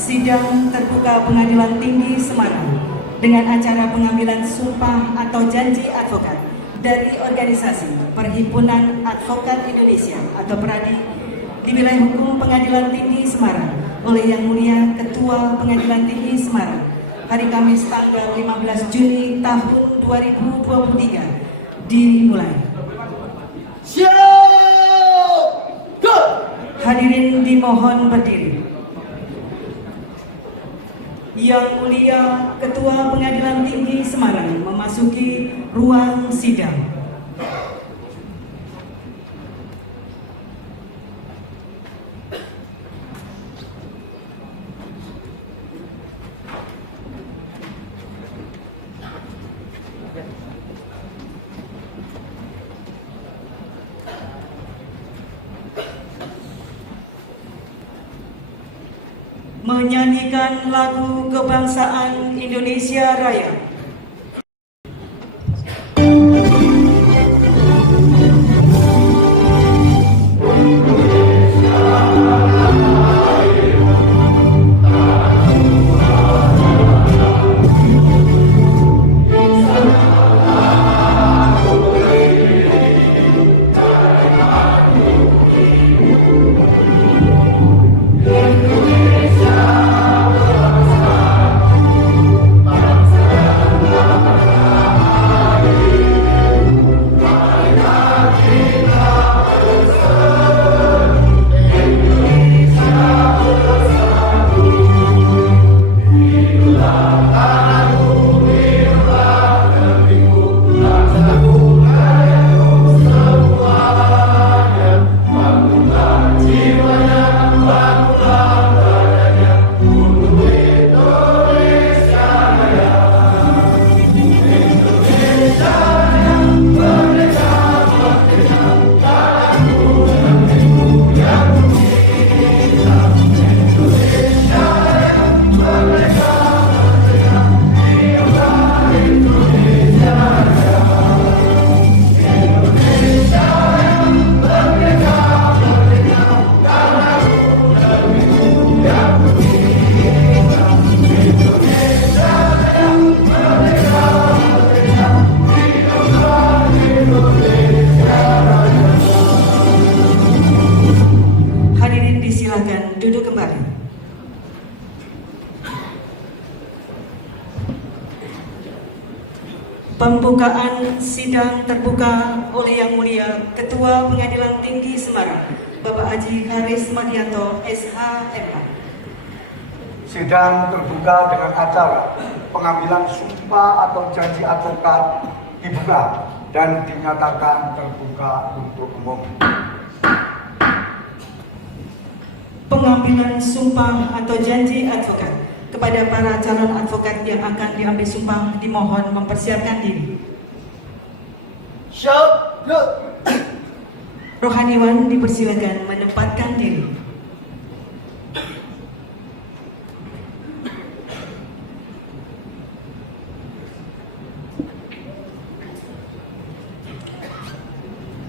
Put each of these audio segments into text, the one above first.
Sidang terbuka Pengadilan Tinggi Semarang dengan acara pengambilan sumpah atau janji advokat dari organisasi Perhimpunan Advokat Indonesia atau PERADI di wilayah hukum Pengadilan Tinggi Semarang oleh Yang Mulia Ketua Pengadilan Tinggi Semarang hari Kamis tanggal 15 Juni tahun 2023 dimulai. Siap! Hadirin dimohon berdiri. Yang Mulia Ketua Pengadilan Tinggi Semarang memasuki ruang sidang. Menyanyikan lagu kebangsaan Indonesia Raya. Duduk kembali. Pembukaan sidang terbuka oleh Yang Mulia Ketua Pengadilan Tinggi Semarang, Bapak Haji Haris Mardianto, SH.M.A. Sidang terbuka dengan acara pengambilan sumpah atau janji advokat dibuka dan dinyatakan terbuka untuk umum. Pengambilan sumpah atau janji advokat kepada para calon advokat yang akan diambil sumpah dimohon mempersiapkan diri. Siap! Rohaniwan dipersilakan menempatkan diri.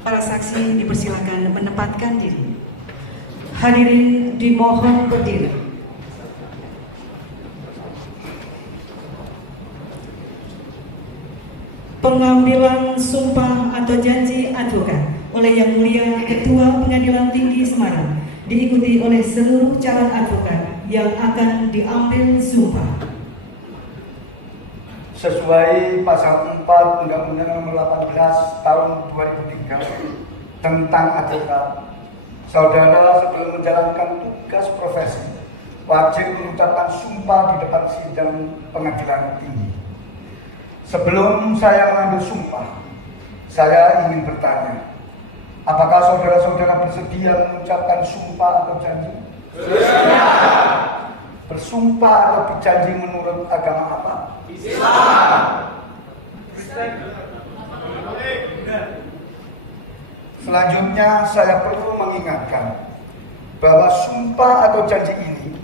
Para saksi dipersilakan menempatkan diri. Hadirin dimohon berdiri. Pengambilan sumpah atau janji advokat oleh Yang Mulia Ketua Pengadilan Tinggi Semarang diikuti oleh seluruh calon advokat yang akan diambil sumpah. Sesuai pasal 4 Undang-Undang Nomor 18 Tahun 2003 tentang advokat, saudara sebelum menjalankan tugas profesi wajib mengucapkan sumpah di depan sidang pengadilan tinggi. Sebelum saya mengambil sumpah, saya ingin bertanya, apakah saudara-saudara bersedia mengucapkan sumpah atau janji? Bersumpah atau berjanji menurut agama apa? Islam. Selanjutnya saya perlu mengingatkan bahwa sumpah atau janji ini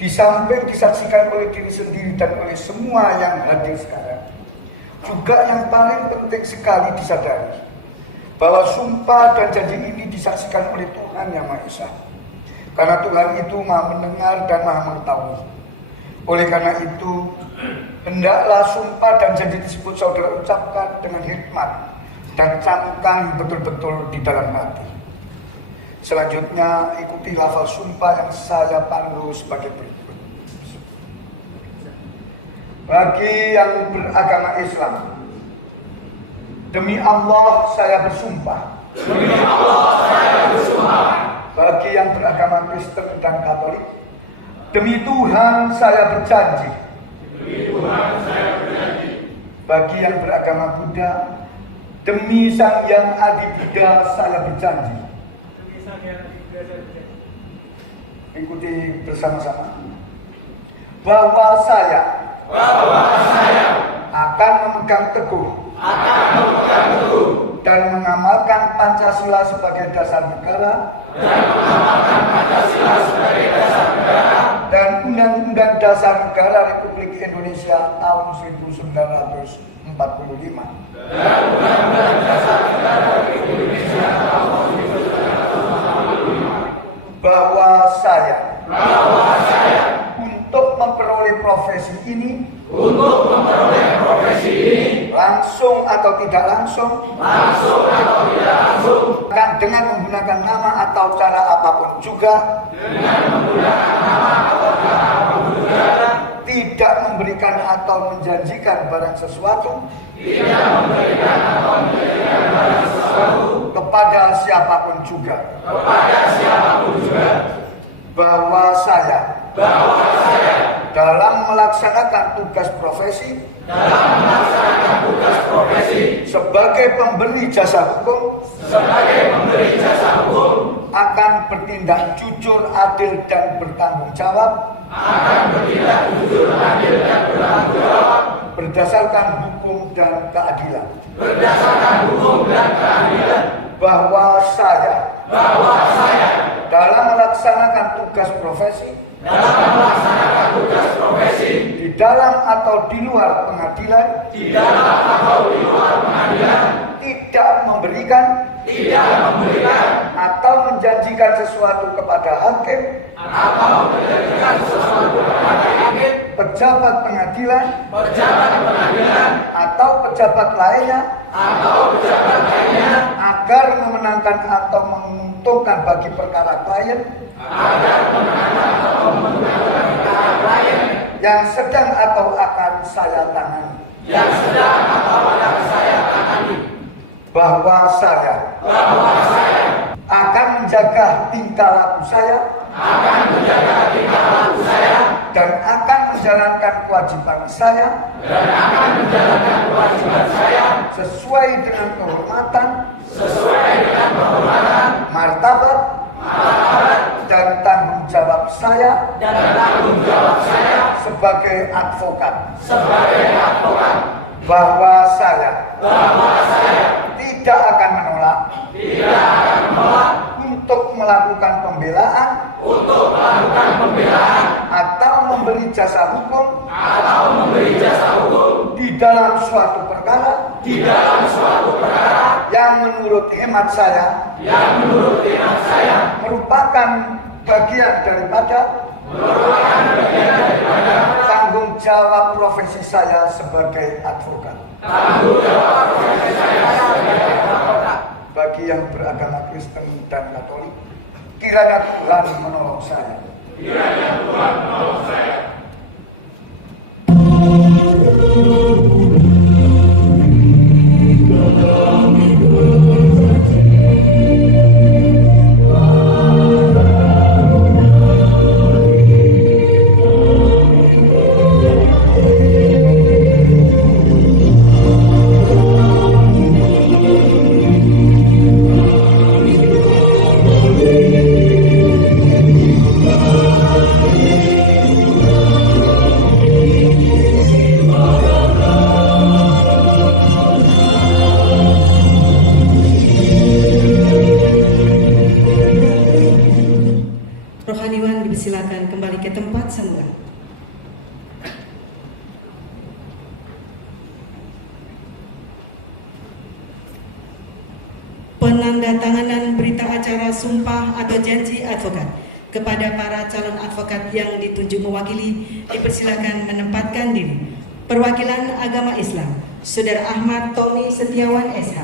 di samping disaksikan oleh diri sendiri dan oleh semua yang hadir sekarang, juga yang paling penting sekali disadari bahwa sumpah dan janji ini disaksikan oleh Tuhan Yang Maha Esa. Karena Tuhan itu Maha mendengar dan Maha mengetahui. Oleh karena itu, hendaklah sumpah dan janji tersebut saudara ucapkan dengan hikmat dan camkan betul-betul di dalam hati. Selanjutnya, ikuti lafal sumpah yang saya pandu sebagai berikut. Bagi yang beragama Islam, demi Allah saya bersumpah. Demi Allah saya bersumpah. Bagi yang beragama Kristen dan Katolik, demi Tuhan saya berjanji. Demi Tuhan saya berjanji. Bagi yang beragama Buddha, demi Sang Hyang Adi Buddha saya berjanji. Demi Sang Hyang Adi Buddha saya berjanji. Ikuti bersama-sama. Bahwa saya akan memegang teguh dan mengamalkan Pancasila sebagai dasar negara dan Undang-Undang Dasar Negara Republik Indonesia tahun 1945 bahwa saya untuk memperoleh profesi ini langsung atau tidak langsung akan dengan menggunakan nama atau cara apapun juga tidak memberikan atau menjanjikan barang sesuatu kepada siapapun juga bahwa saya dalam melaksanakan tugas profesi sebagai pemberi jasa hukum akan bertindak jujur, adil dan bertanggung jawab berdasarkan hukum dan keadilan. Bahwa saya dalam melaksanakan tugas profesi di dalam atau di luar pengadilan tidak memberikan atau menjanjikan sesuatu kepada hakim pejabat pengadilan atau pejabat lainnya agar memenangkan atau menguntungkan bagi perkara klien yang sedang atau akan saya tangani. Bahwa saya akan menjaga tingkah laku saya dan akan menjalankan kewajiban saya sesuai dengan kehormatan, martabat dan tanggung jawab saya sebagai advokat. Bahwa saya tidak akan menolak untuk melakukan pembelaan atau memberi jasa hukum di dalam suatu perkara yang menurut hemat saya merupakan bagian daripada tanggung jawab profesi saya sebagai advokat. Bagi yang beragama Kristen dan Katolik, kiranya Tuhan menolong saya. Rohaniwan dipersilakan kembali ke tempat semula. Penandatanganan berita acara sumpah atau janji advokat. Kepada para calon advokat yang ditunjuk mewakili, dipersilakan menempatkan diri. Perwakilan agama Islam, Saudara Ahmad Tommy Setiawan SH.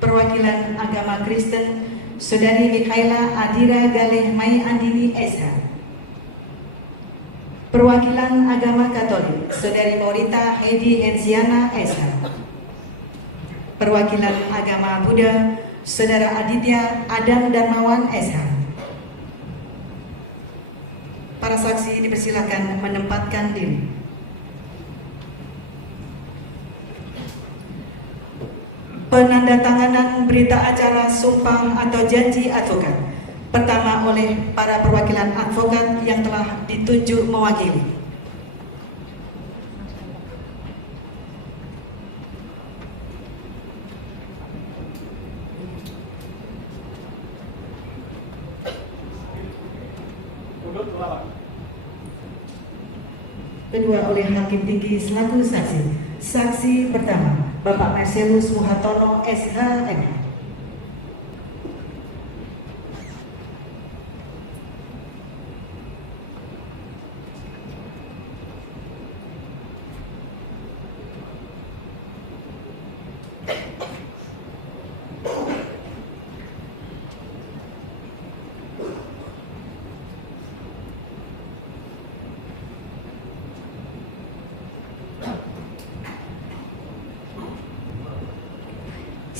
Perwakilan agama Kristen, Saudari Mikhaila Adira Galeh Mai Andini SH. Perwakilan agama Katolik, Saudari Maurita Hedi Enziana SH. Perwakilan agama Buddha, Saudara Aditya Adam Darmawan SH. Para saksi dipersilakan menempatkan diri. Penandatanganan berita acara sumpah atau janji advokat. Pertama oleh para perwakilan advokat yang telah ditunjuk mewakili. Kedua oleh Hakim Tinggi selaku saksi. Saksi pertama, Bapak Marcelus Muhatono SH.M.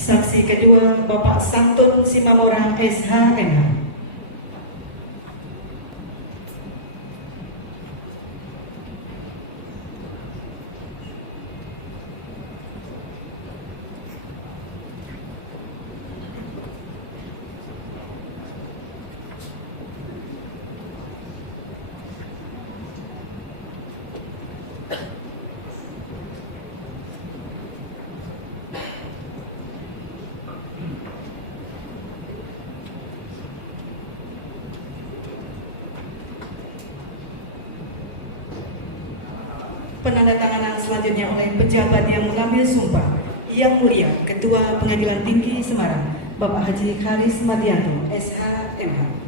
Saksi kedua, Bapak Santun Simamora SH.M. Penandatanganan selanjutnya oleh pejabat yang mengambil sumpah, Yang Mulia Ketua Pengadilan Tinggi Semarang, Bapak Haji Haris Madianto SH.M.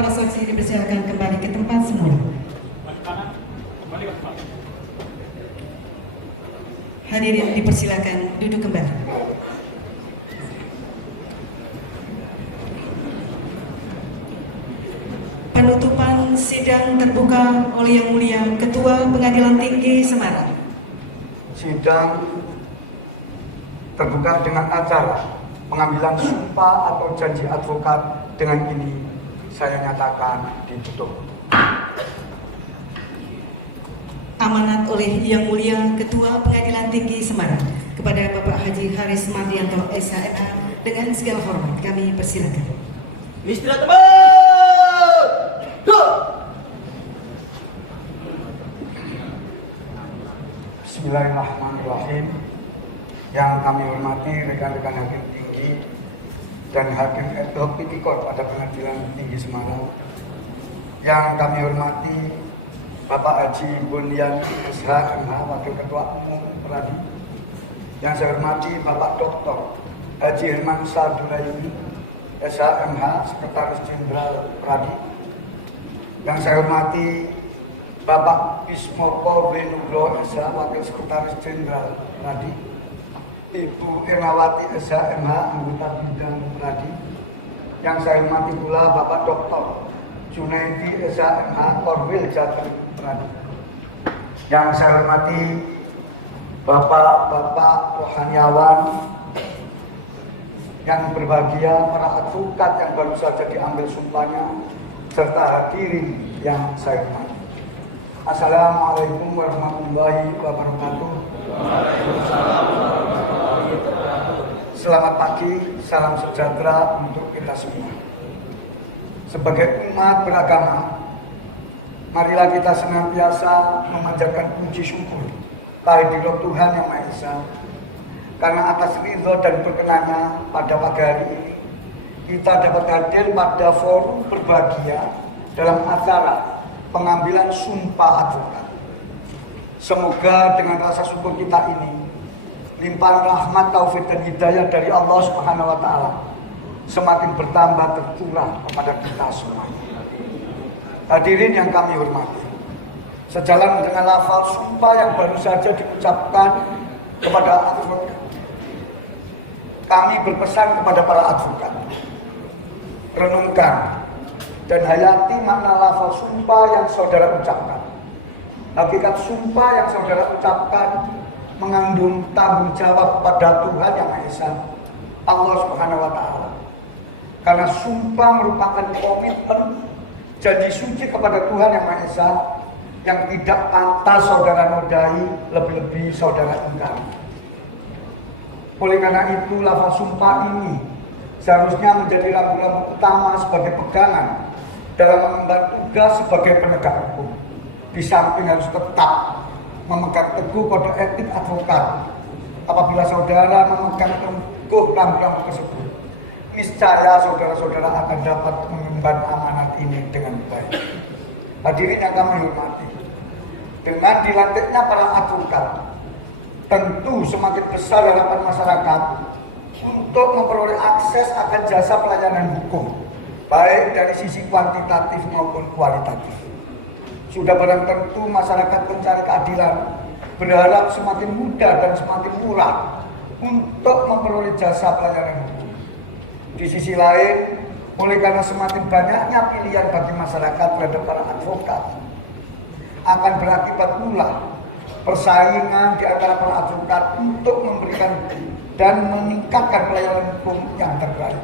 Para saksi dipersilakan kembali ke tempat semula. Hadirin dipersilakan duduk kembali. Penutupan sidang terbuka oleh Yang Mulia Ketua Pengadilan Tinggi Semarang. Sidang terbuka dengan acara pengambilan sumpah atau janji advokat. Dengan ini saya nyatakan ditutup. Amanat oleh Yang Mulia Ketua Pengadilan Tinggi Semarang kepada Bapak Haji Haris Mardianto SH.M. dengan segala hormat kami persilakan. Istirahat teman. Bismillahirrahmanirrahim. Yang kami hormati rekan-rekan hakim tinggi dan hakim ad hoc tipikor pada Pengadilan Tinggi Semarang. Yang kami hormati Bapak Haji Bunyan SH.M. Wakil Ketua Umum Pradi. Yang saya hormati Bapak Dr. Haji Herman Saduraini SH.M. Sekretaris Jenderal Pradi. Yang saya hormati Bapak Bismoko Wenugro SH, Wakil Sekretaris Jenderal Pradi. Ibu Irmawati SH.M. Anggota Bidang Pradi. Yang saya hormati pula Bapak Dr. Junaidi SH.M. Korwil Jateng Pradi. Yang saya hormati Bapak-bapak rohaniawan yang berbahagia, para advokat yang baru saja diambil sumpahnya, serta hadirin yang saya hormati. Assalamualaikum warahmatullahi wabarakatuh. Selamat pagi, salam sejahtera untuk kita semua. Sebagai umat beragama, marilah kita senantiasa memanjatkan puji syukur kehadirat Tuhan Yang Maha Esa, karena atas ridho dan berkenannya pada pagi hari ini kita dapat hadir pada forum berbahagia dalam acara pengambilan sumpah advokat. Semoga dengan rasa syukur kita ini, limpahan rahmat, taufik dan hidayah dari Allah Subhanahu wa Ta'ala semakin bertambah tercurah kepada kita semua. Hadirin yang kami hormati, sejalan dengan lafal sumpah yang baru saja diucapkan kepada advokat, kami berpesan kepada para advokat, renungkan dan hayati makna lafal sumpah yang saudara ucapkan. Hakikat sumpah yang saudara ucapkan mengandung tanggung jawab pada Tuhan Yang Maha Esa, Allah Subhanahu wa Ta'ala. Karena sumpah merupakan komitmen janji suci kepada Tuhan Yang Maha Esa yang tidak pantas saudara nodai, lebih-lebih saudara ingkari. Oleh karena itu, lafaz sumpah ini seharusnya menjadi rambu-rambu utama sebagai pegangan dalam mengemban tugas sebagai penegak hukum. Di samping harus tetap memegang teguh kode etik advokat. Apabila saudara memegang teguh rambu-rambu tersebut, niscaya saudara-saudara akan dapat mengemban amanat ini dengan baik. Hadirin yang kami hormati, dengan dilantiknya para advokat, tentu semakin besar harapan masyarakat untuk memperoleh akses akan jasa pelayanan hukum, baik dari sisi kuantitatif maupun kualitatif. Sudah barang tentu masyarakat pencari keadilan berharap semakin mudah dan semakin murah untuk memperoleh jasa pelayanan hukum. Di sisi lain, oleh karena semakin banyaknya pilihan bagi masyarakat terhadap para advokat, akan berakibat pula persaingan di antara para advokat untuk memberikan dan meningkatkan pelayanan hukum yang terbaik.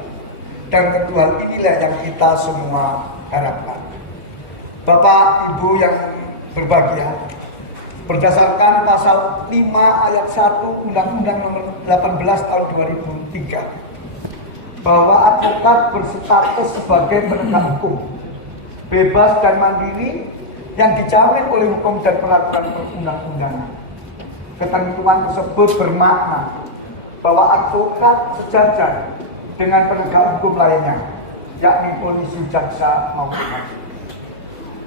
Dan tentu hal inilah yang kita semua harapkan. Bapak Ibu yang berbahagia, berdasarkan pasal 5 ayat 1 Undang-Undang Nomor 18 Tahun 2003, bahwa advokat berstatus sebagai penegak hukum, bebas dan mandiri yang dijamin oleh hukum dan peraturan perundang-undangan. Ketentuan tersebut bermakna bahwa advokat sejajar dengan penegak hukum lainnya, yakni polisi, jaksa maupun hakim.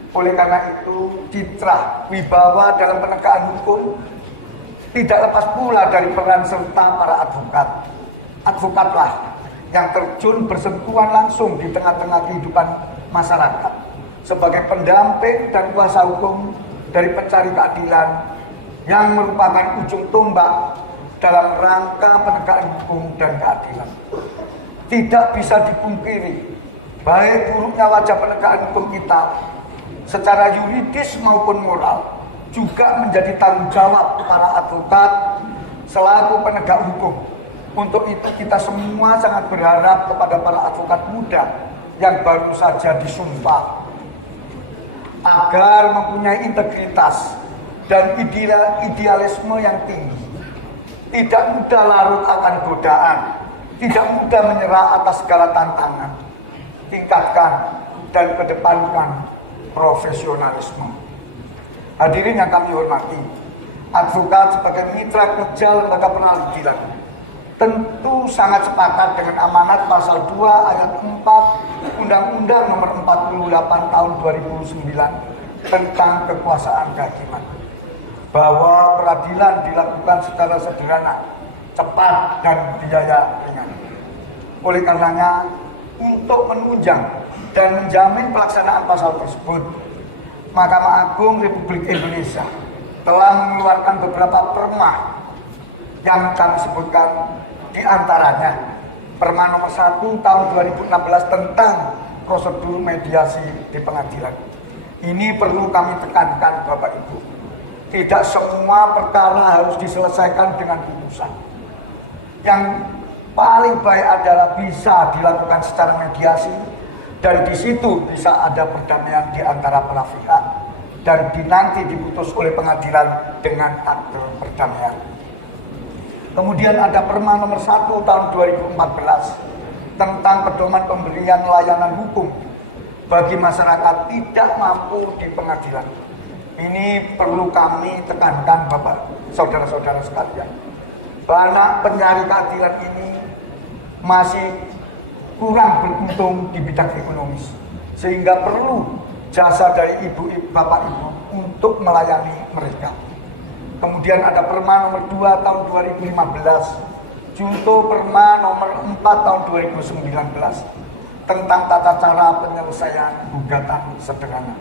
Oleh karena itu, citra wibawa dalam penegakan hukum tidak lepas pula dari peran serta para advokat. Advokatlah yang terjun bersentuhan langsung di tengah-tengah kehidupan masyarakat sebagai pendamping dan kuasa hukum dari pencari keadilan yang merupakan ujung tombak dalam rangka penegakan hukum dan keadilan. Tidak bisa dipungkiri, baik buruknya wajah penegakan hukum kita secara yuridis maupun moral juga menjadi tanggung jawab para advokat selaku penegak hukum. Untuk itu kita semua sangat berharap kepada para advokat muda yang baru saja disumpah agar mempunyai integritas dan idealisme yang tinggi, tidak mudah larut akan godaan, tidak mudah menyerah atas segala tantangan, tingkatkan dan kedepankan profesionalisme. Hadirin yang kami hormati, advokat sebagai mitra kerja lembaga peradilan tentu sangat sepakat dengan amanat pasal 2 ayat 4 Undang-Undang Nomor 48 Tahun 2009 tentang kekuasaan kehakiman, bahwa peradilan dilakukan secara sederhana, cepat dan biaya ringan. Oleh karenanya, untuk menunjang dan menjamin pelaksanaan pasal tersebut, Mahkamah Agung Republik Indonesia telah mengeluarkan beberapa perma yang kami sebutkan, di antaranya Perma nomor 1 tahun 2016 tentang prosedur mediasi di pengadilan. Ini perlu kami tekankan Bapak Ibu, Tidak semua perkara harus diselesaikan dengan putusan. Yang paling baik adalah bisa dilakukan secara mediasi, dan di situ bisa ada perdamaian di antara belah pihak, dan nanti diputus oleh pengadilan dengan akte perdamaian. Kemudian ada Perma nomor 1 tahun 2014 tentang pedoman pemberian layanan hukum bagi masyarakat tidak mampu di pengadilan. Ini perlu kami tekankan, Bapak, saudara-saudara sekalian. Banyak penyari keadilan ini masih kurang beruntung di bidang ekonomis, sehingga perlu jasa dari bapak ibu untuk melayani mereka. Kemudian ada Perma nomor 2 tahun 2015, junto Perma nomor 4 tahun 2019 tentang tata cara penyelesaian gugatan sederhana.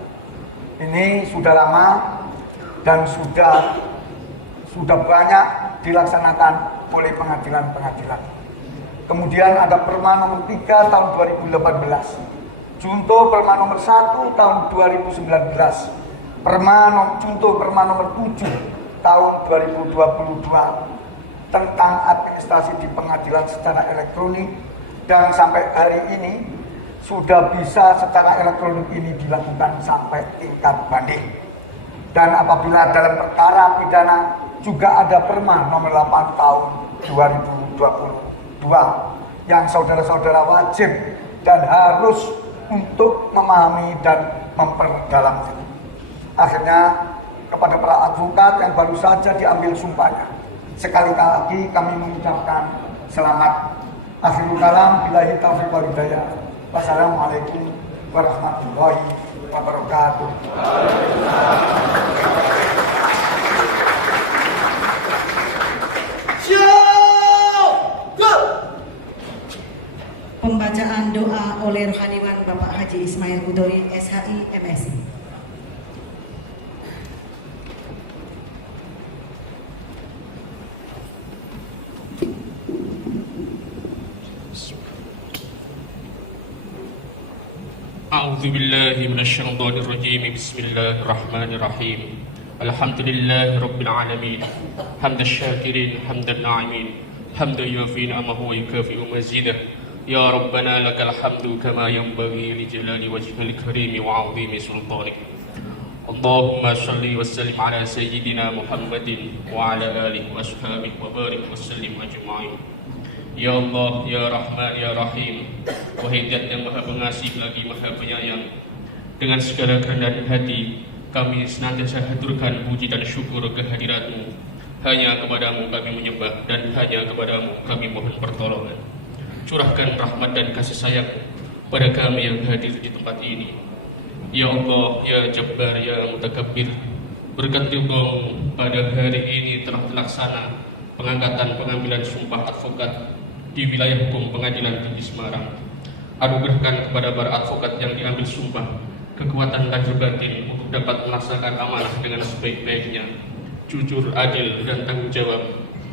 Ini sudah lama dan sudah banyak dilaksanakan oleh pengadilan-pengadilan. Kemudian ada Perma nomor 3 tahun 2018, junto Perma nomor 1 tahun 2019, junto Perma nomor 7 tahun 2022 tentang administrasi di pengadilan secara elektronik, dan sampai hari ini sudah bisa secara elektronik ini dilakukan sampai tingkat banding. Dan apabila dalam perkara pidana juga ada Perma nomor 8 tahun 2022 yang saudara-saudara wajib dan harus untuk memahami dan memperdalamnya. Akhirnya kepada para advokat yang baru saja diambil sumpahnya, sekali lagi kami mengucapkan selamat. Akhirul kalam, billahi taufiq wal hidayah. Wassalamualaikum warahmatullahi wabarakatuh. Pembacaan doa oleh Rohaniwan Bapak Haji Ismail Hudori, SHI, MSI. أعوذ بالله من الشيطان الرجيم بسم الله الرحمن الرحيم الحمد لله رب العالمين حمد الشاكرين حمد الناعمين حمد يوفي نعمه ويكافئ مزيده يا ربنا لك الحمد كما ينبغي لجلال وجهك الكريم وعظيم سلطانك اللهم صل وسلم على سيدنا محمد وعلى آله وأصحابه وبارك وسلم أجمعين. Ya Allah, Ya Rahman, Ya Rahim, wahai Zat yang Maha Pengasih lagi Maha Penyayang, dengan segala kerendahan hati kami senantiasa haturkan puji dan syukur kehadirat-Mu. Hanya kepadamu kami menyembah dan hanya kepadamu kami mohon pertolongan. Curahkan rahmat dan kasih sayang pada kami yang hadir di tempat ini. Ya Allah, Ya Jabbar, Ya Mutakabbir, berkat Engkau pada hari ini telah terlaksana pengangkatan pengambilan sumpah advokat di wilayah hukum Pengadilan Tinggi Semarang. Anugerahkan kepada para advokat yang diambil sumpah kekuatan lahir batin untuk dapat melaksanakan amanah dengan sebaik-baiknya, jujur, adil, dan tanggung jawab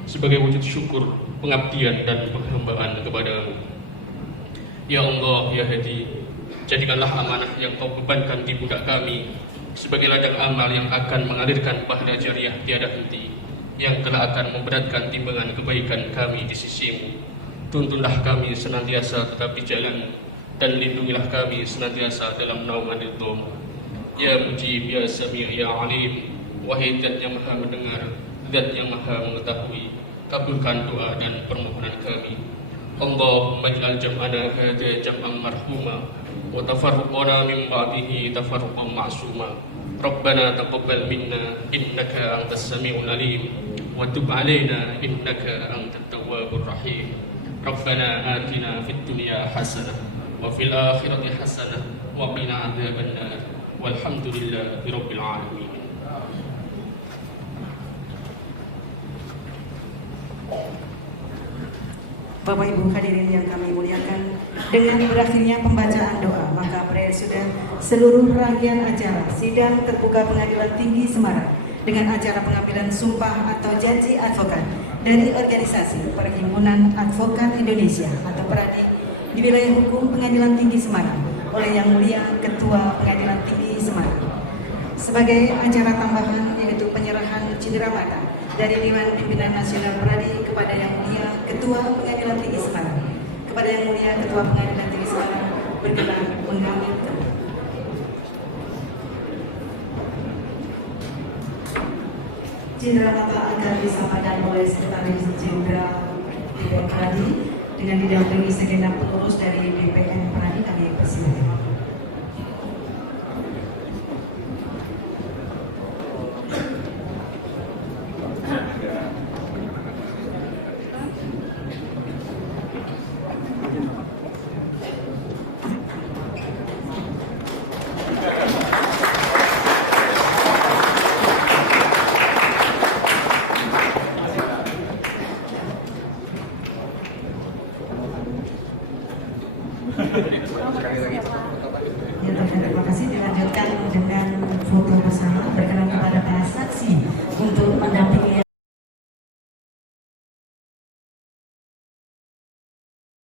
sebagai wujud syukur, pengabdian, dan penghambaan kepadamu. Ya Allah, Ya Hadi, jadikanlah amanah yang Kau bebankan di pundak kami sebagai ladang amal yang akan mengalirkan pahala jariah tiada henti, yang kelak akan memberatkan timbangan kebaikan kami di sisi-Mu. Tuntunlah kami senantiasa tetap di jalan, dan lindungilah kami senantiasa dalam naungan ridho-Mu. Ya Mujib, Ya Sami', Ya Alim, wahai Zat yang Maha mendengar, Zat yang Maha mengetahui, kabulkan doa dan permohonan kami. Allahumma ij'al jam'ana hadha jam'an marhuma wa tafarruqana min ba'dihi tafarruqan ma'suma. Rabbana taqabbal minna innaka antas sami'ul alim wa tub 'alaina innaka antat tawwabur rahim. Rabbana atina fid dunya hasanah wa fil akhirati hasanah wa qina adzabannar. Walhamdulillahi rabbil alamin. Bapak Ibu hadirin yang kami muliakan, dengan berakhirnya pembacaan doa, maka sudah seluruh rangkaian acara sidang terbuka Pengadilan Tinggi Semarang dengan acara pengambilan sumpah atau janji advokat dari organisasi Perhimpunan Advokat Indonesia atau PERADI di wilayah hukum Pengadilan Tinggi Semarang oleh Yang Mulia Ketua Pengadilan Tinggi Semarang. Sebagai acara tambahan yaitu penyerahan Cidramata dari Dewan Pimpinan Nasional Pradi kepada Yang Mulia Ketua Pengadilan Tinggi Semarang. Kepada Yang Mulia Ketua Pengadilan Tinggi Semarang berkenan mengambil tempat. Cidramata akan disampaikan oleh Sekretaris Jenderal DPM Pradi dengan didampingi segenap pengurus dari DPM Pradi. Kami persilakan. Ya, terima kasih. Dilanjutkan dengan foto bersama.